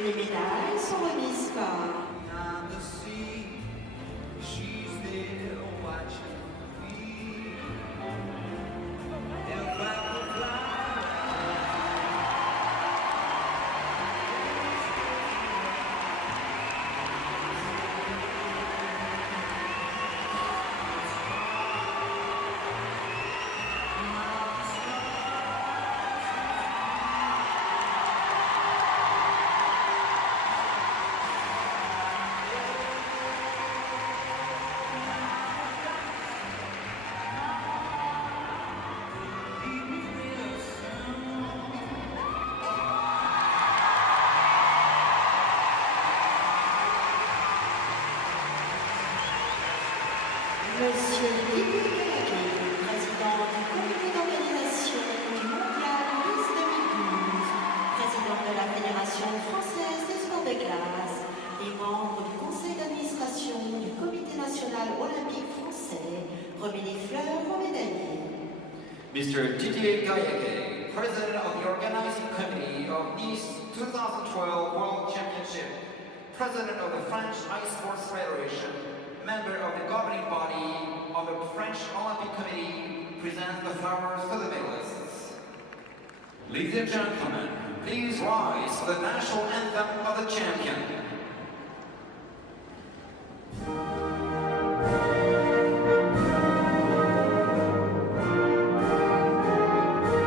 Les médailles sont remises par Monsieur Didier Gallagher, président du comité d'organisation du Mondial Nice 2012, président de la Fédération française des sports de glace et membre du conseil d'administration du comité national olympique français, remet les fleurs aux médaillés. Mr. Didier Gallagher, President of the Organizing Committee of Nice 2012 World Championship, President of the French Ice Sports Federation, French Olympic Committee, presents the flowers to the medalists. Ladies and gentlemen, please rise for the national anthem of the champion.